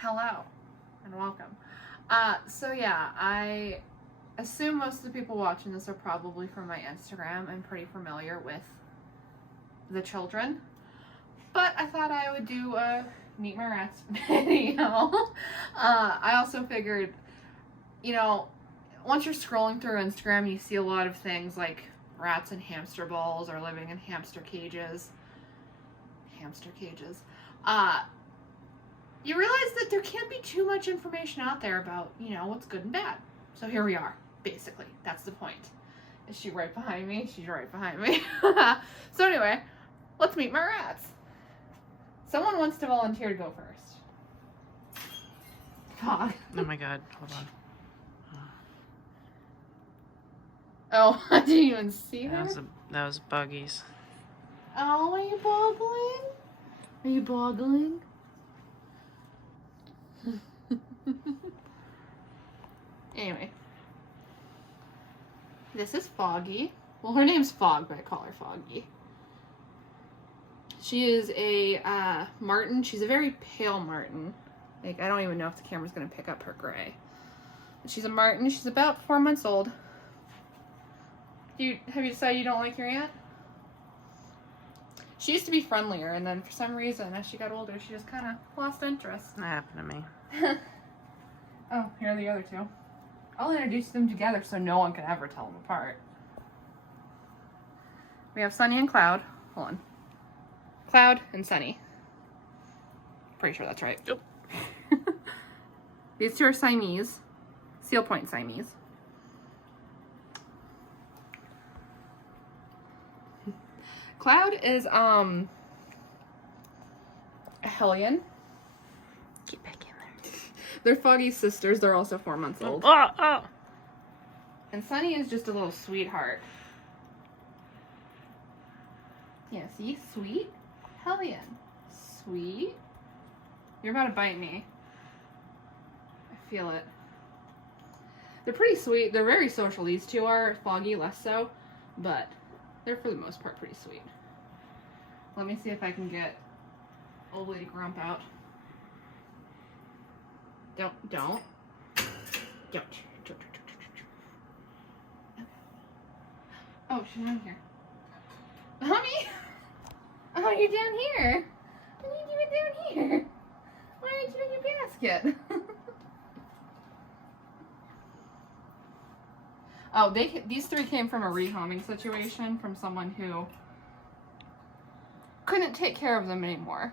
Hello and welcome. So yeah, I assume most of the people watching this are probably from my Instagram and pretty familiar with the children. But I thought I would do a Meet My Rats video. I also figured, you know, once you're scrolling through Instagram, you see a lot of things like rats in hamster balls or living in hamster cages. You realize that there can't be too much information out there about, you know, what's good and bad. So here we are, basically. That's the point. Is she right behind me? She's right behind me. So anyway, let's meet my rats. Someone wants to volunteer to go first. Fog. Oh my god, hold on. Oh, I didn't even see her. That was Buggies. Oh, are you boggling? Are you boggling? Anyway. This is Foggy. Well, her name's Fog, but I call her Foggy. She is a marten. She's a very pale marten. Like, I don't even know if the camera's going to pick up her gray. But she's a marten. She's about 4 months old. Have you decided you don't like your aunt? She used to be friendlier, and then for some reason, as she got older, she just kind of lost interest. That happened to me. Oh, here are the other two. I'll introduce them together so no one can ever tell them apart. We have Sunny and Cloud. Hold on. Cloud and Sunny. Pretty sure that's right. Yep. These two are Siamese. Seal Point Siamese. Cloud is a Hellion. Get back in there. They're Foggy's sisters. They're also 4 months old. Oh. And Sunny is just a little sweetheart. Yeah, see? Sweet Hellion. Sweet. You're about to bite me. I feel it. They're pretty sweet. They're very social. These two are. Foggy less so. But they're for the most part pretty sweet. Let me see if I can get old lady Grump out. Don't. Oh, she's down here. Mommy? Oh, you're down here. What are you doing down here? Why aren't you in your basket? Oh, these three came from a rehoming situation from someone who couldn't take care of them anymore.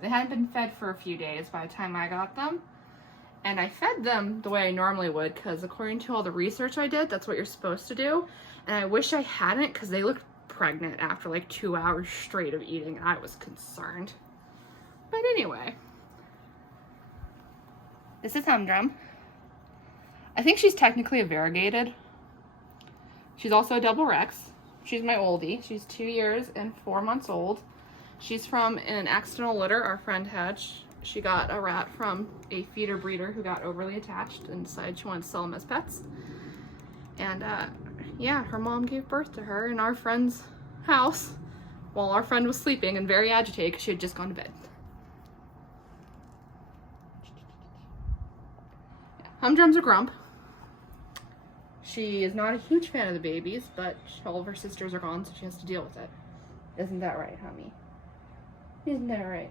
They hadn't been fed for a few days by the time I got them. And I fed them the way I normally would because according to all the research I did, that's what you're supposed to do. And I wish I hadn't because they looked pregnant after like 2 hours straight of eating and I was concerned. But anyway. This is Humdrum. I think she's technically a variegated. She's also a double Rex. She's my oldie. She's 2 years and 4 months old. She's from an accidental litter our friend had. She got a rat from a feeder breeder who got overly attached and decided she wanted to sell them as pets. And yeah, her mom gave birth to her in our friend's house while our friend was sleeping and very agitated because she had just gone to bed. Yeah. Humdrum's a grump. She is not a huge fan of the babies, but all of her sisters are gone, so she has to deal with it. Isn't that right, Hummy? Isn't that right?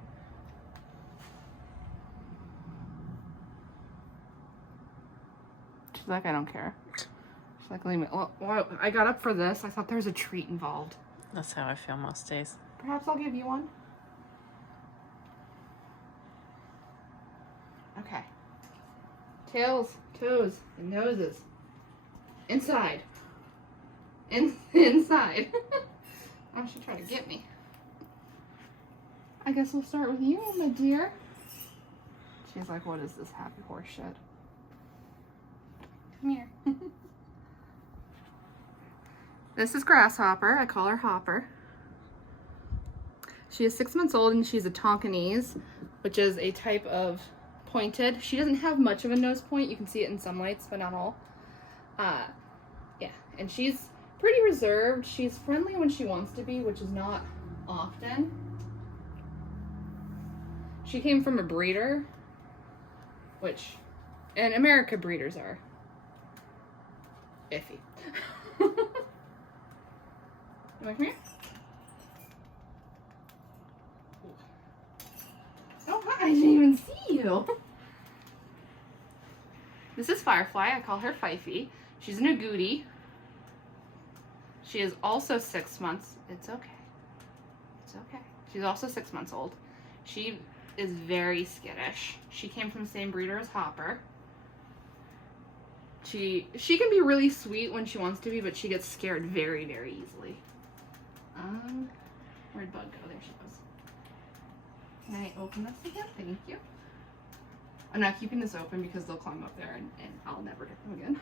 She's like, I don't care. She's like, leave me. Well, I got up for this. I thought there was a treat involved. That's how I feel most days. Perhaps I'll give you one. Okay. Tails, toes, and noses. Inside. Inside. Oh, she tried to get me. I guess we'll start with you, my dear. She's like, what is this happy horse shit? Come here. This is Grasshopper. I call her Hopper. She is 6 months old and she's a Tonkinese, which is a type of pointed. She doesn't have much of a nose point. You can see it in some lights, but not all. Yeah, and she's pretty reserved. She's friendly when she wants to be, which is not often. She came from a breeder which in America breeders are iffy. You want to come here? Oh, hi, I didn't even see you. This is Firefly. I call her Fifey. She's an agouti. She is also 6 months. It's okay. It's okay. She's also 6 months old. She is very skittish. She came from the same breeder as Hopper. She can be really sweet when she wants to be, but she gets scared very, very easily. Where'd Bug go? There she goes. Can I open this again? Thank you. I'm not keeping this open because they'll climb up there and I'll never get them again.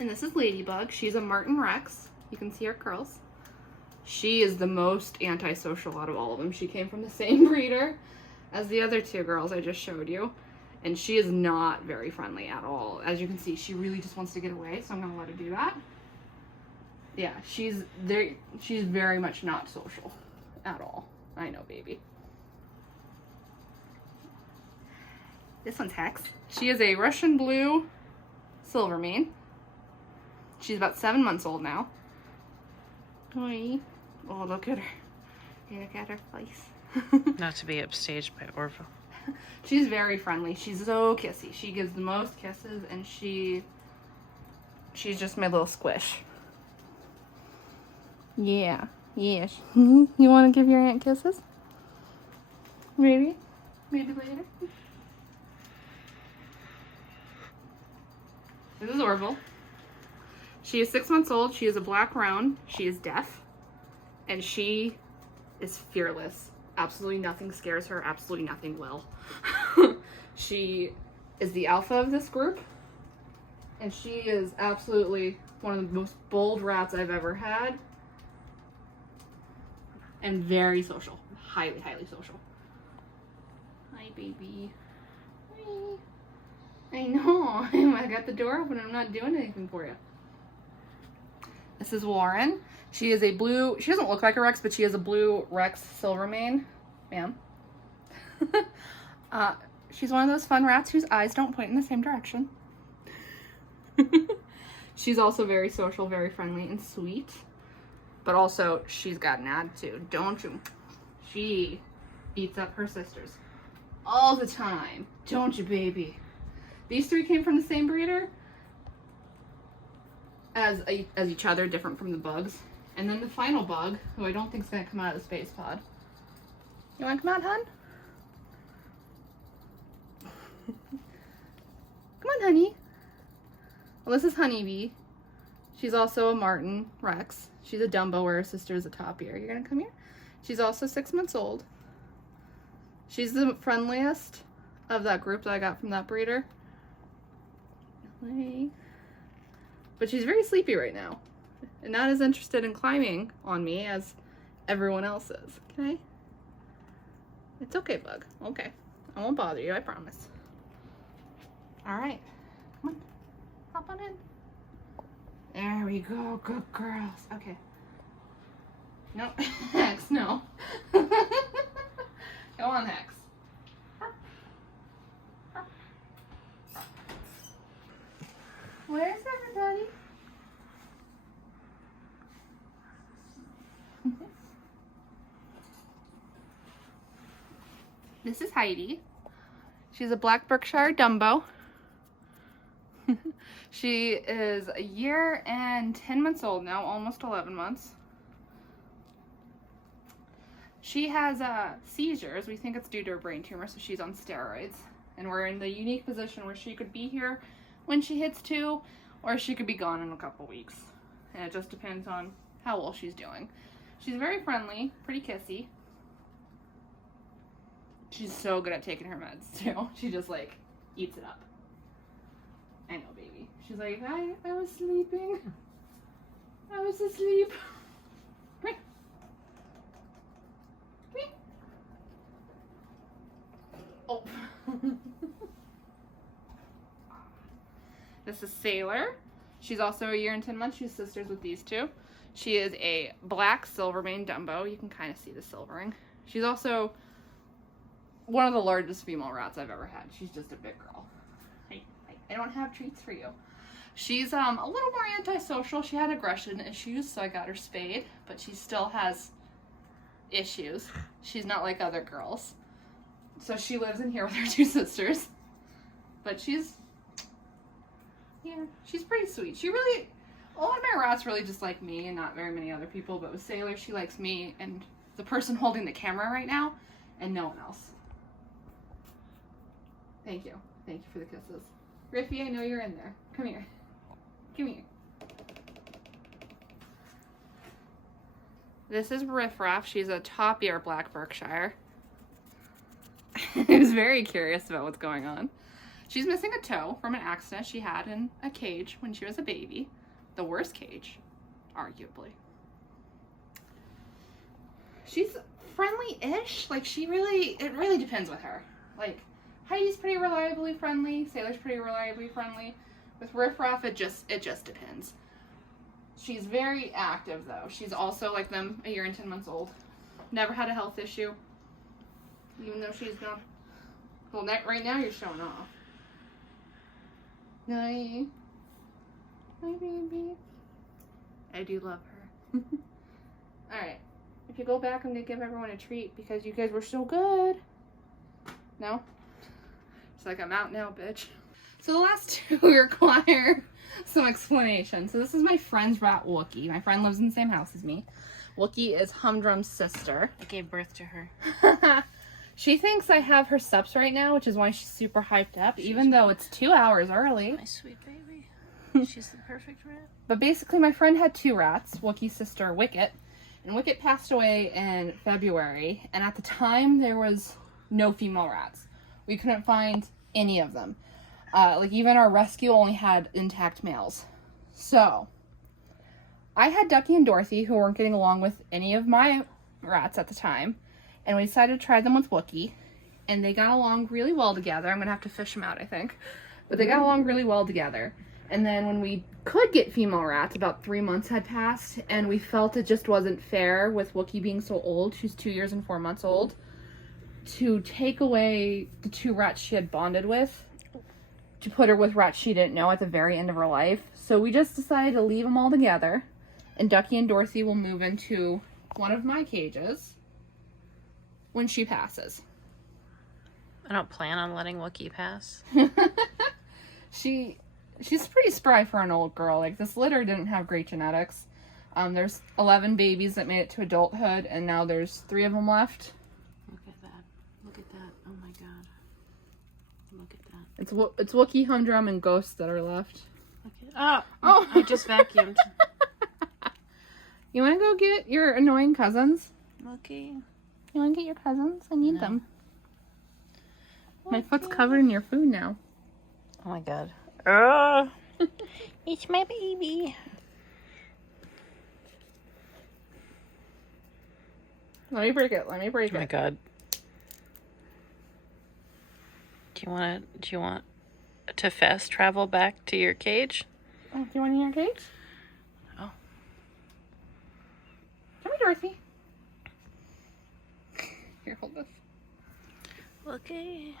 And this is Ladybug. She's a Martin Rex. You can see her curls. She is the most antisocial out of all of them. She came from the same breeder as the other two girls I just showed you. And she is not very friendly at all. As you can see, she really just wants to get away, so I'm gonna let her do that. Yeah, she's very much not social at all. I know, baby. This one's Hex. She is a Russian blue silvermane. She's about 7 months old now. Hi. Oh, look at her. Look at her face. Not to be upstaged by Orville. She's very friendly. She's so kissy. She gives the most kisses, and she's just my little squish. Yeah. Yeah. You want to give your aunt kisses? Maybe. Maybe later. This is Orville. She is 6 months old. She is a black roan. She is deaf. And she is fearless. Absolutely nothing scares her. Absolutely nothing will. She is the alpha of this group. And she is absolutely one of the most bold rats I've ever had. And very social. Highly, highly social. Hi, baby. Hi. I know. I got the door open. I'm not doing anything for you. This is Worren. She is a blue, she doesn't look like a Rex, but she is a blue Rex Silvermane. Ma'am. She's one of those fun rats whose eyes don't point in the same direction. She's also very social, very friendly, and sweet. But also, she's got an attitude, don't you? She beats up her sisters all the time. Don't you, baby? These three came from the same breeder as each other, different from the bugs. And then the final bug, who I don't think is going to come out of the space pod. You want to come out, hun? Come on, honey. Well, this is Honeybee. She's also a Martin Rex. She's a Dumbo where her sister is a top ear. You're going to come here? She's also 6 months old. She's the friendliest of that group that I got from that breeder. But she's very sleepy right now. And not as interested in climbing on me as everyone else is. Okay? It's okay, Bug. Okay. I won't bother you, I promise. Alright. Come on. Hop on in. There we go. Good girls. Okay. No. Hex, no. Go on, Hex. Where's everybody? This is Heidi. She's a Black Berkshire Dumbo. She is a year and 10 months old now, almost 11 months. She has seizures. We think it's due to a brain tumor, so she's on steroids. And we're in the unique position where she could be here when she hits 2, or she could be gone in a couple weeks. And it just depends on how well she's doing. She's very friendly, pretty kissy. She's so good at taking her meds, too. She just, like, eats it up. I know, baby. She's like, I was sleeping. I was asleep. Oh. This is Sailor. She's also a year and 10 months. She's sisters with these two. She is a black silvermane Dumbo. You can kind of see the silvering. She's also one of the largest female rats I've ever had. She's just a big girl. I don't have treats for you. She's a little more antisocial. She had aggression issues, so I got her spayed, but she still has issues. She's not like other girls. So she lives in here with her 2 sisters. But she's pretty sweet. A lot of my rats really just like me and not very many other people, but with Sailor, she likes me and the person holding the camera right now and no one else. Thank you. Thank you for the kisses. Riffy, I know you're in there. Come here. Come here. This is Raff. She's a top-ear black Berkshire. I was very curious about what's going on. She's missing a toe from an accident she had in a cage when she was a baby. The worst cage, arguably. She's friendly-ish. Like, it really depends with her. Like, Heidi's pretty reliably friendly. Sailor's pretty reliably friendly. With Raff, it just depends. She's very active, though. She's also, like them, a year and 10 months old. Never had a health issue. Even though she's not... Well, right now you're showing off. Hi. Hi, baby. I do love her. Alright. If you go back, I'm going to give everyone a treat because you guys were so good. No? It's like, I'm out now, bitch. So the last 2 require some explanation. So this is my friend's rat, Wookie. My friend lives in the same house as me. Wookie is Humdrum's sister. I gave birth to her. She thinks I have her steps right now, which is why she's super hyped up, even though it's 2 hours early. My sweet baby. She's the perfect rat. But basically, my friend had 2 rats, Wookie's sister, Wicket. And Wicket passed away in February. And at the time, there was no female rats. We couldn't find any of them. Like, even our rescue only had intact males. So, I had Ducky and Dorothy, who weren't getting along with any of my rats at the time. And we decided to try them with Wookie. And they got along really well together. I'm going to have to fish them out, I think. But they got along really well together. And then when we could get female rats, about 3 months had passed. And we felt it just wasn't fair with Wookie being so old. She's 2 years and 4 months old. To take away the 2 rats she had bonded with. To put her with rats she didn't know at the very end of her life. So we just decided to leave them all together. And Ducky and Dorothy will move into one of my cages when she passes. I don't plan on letting Wookie pass. She's pretty spry for an old girl. Like, this litter didn't have great genetics. There's 11 babies that made it to adulthood, and now there's 3 of them left. Look at that. Look at that. Oh my god. Look at that. It's Wookie, Humdrum, and Ghost that are left. Look at, oh! I just vacuumed. You want to go get your annoying cousins? Wookie. You want to get your cousins? I need them. My foot's covered in your food now. Oh my god. It's my baby. Let me break it. Oh my god. Do you want to fast travel back to your cage? Oh, do you want in your cage? Oh. Come here, Dorothy. Here, hold this. Okay.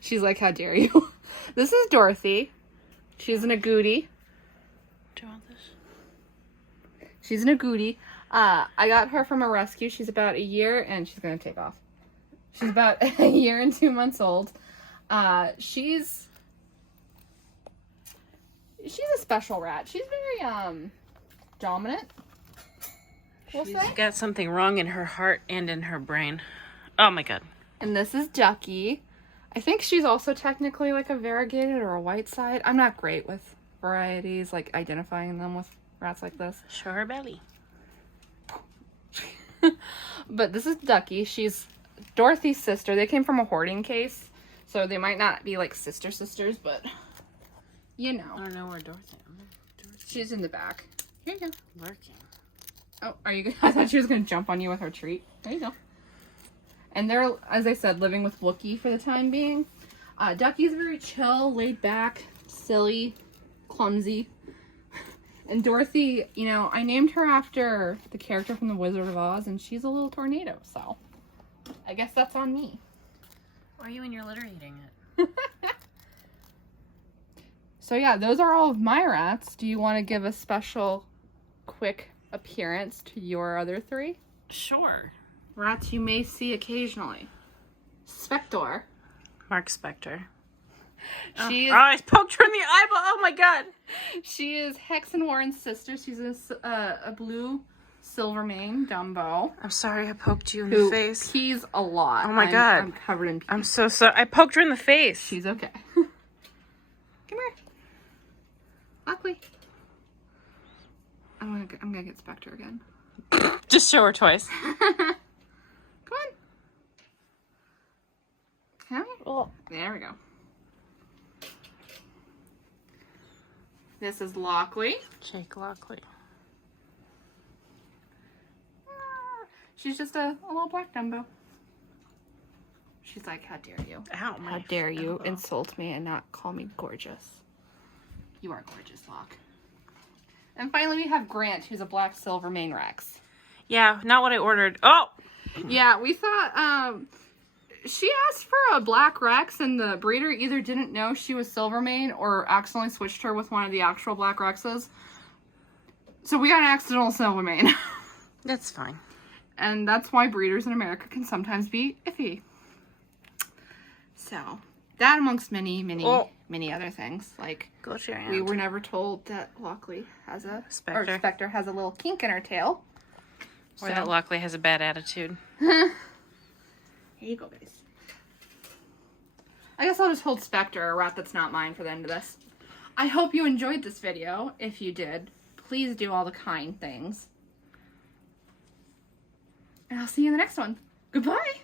She's like, how dare you? This is Dorothy. She's an agouti. Do you want this? She's an agouti. I got her from a rescue. She's about a year, and she's gonna take off. She's about a year and 2 months old. She's a special rat. She's very dominant. She's got something wrong in her heart and in her brain. Oh my god. And this is Ducky. I think she's also technically like a variegated or a white side. I'm not great with varieties, like identifying them with rats like this. Show her belly. But this is Ducky. She's Dorothy's sister. They came from a hoarding case, so they might not be like sisters, but you know. I don't know where Dorothy is. She's in the back. Here you go. Lurking. Oh, are you? I thought she was gonna jump on you with her treat. There you go. And they're, as I said, living with Wookie for the time being. Ducky's very chill, laid back, silly, clumsy. And Dorothy, you know, I named her after the character from The Wizard of Oz, and she's a little tornado, so I guess that's on me. Why are you in your litter eating it? So yeah, those are all of my rats. Do you want to give a special, quick appearance to your other 3? Sure. Rats you may see occasionally. Spector. Mark Spector. She is, I poked her in the eyeball. Oh my god. she is Hex and Warren's sister. She's a blue Silvermane Dumbo. I'm sorry I poked you in Who the face. pees a lot. Oh my god. I'm covered in pee. I'm so sorry. I poked her in the face. She's okay. Come here. Luckily. I'm gonna get Spectre again. Just show her twice. Come on. Come here. Oh. There we go. This is Lockley. Jake Lockley. She's just a little black Dumbo. She's like, how dare you? Ow, How dare you insult me and not call me gorgeous? You are gorgeous, Locke. And finally we have Grant, who's a black Silvermane Rex. Yeah, not what I ordered. Oh! Yeah, we thought, she asked for a black Rex, and the breeder either didn't know she was Silvermane or accidentally switched her with one of the actual black Rexes. So we got an accidental Silvermane. That's fine. And that's why breeders in America can sometimes be iffy. So, that amongst many other things. Like, Go to your aunt. we were never told that Lockley has a... Spectre. Or Spectre has a little kink in her tail. Or that Lockley has a bad attitude. Here you go, guys. I guess I'll just hold Spectre, a rat that's not mine, for the end of this. I hope you enjoyed this video. If you did, please do all the kind things. And I'll see you in the next one. Goodbye!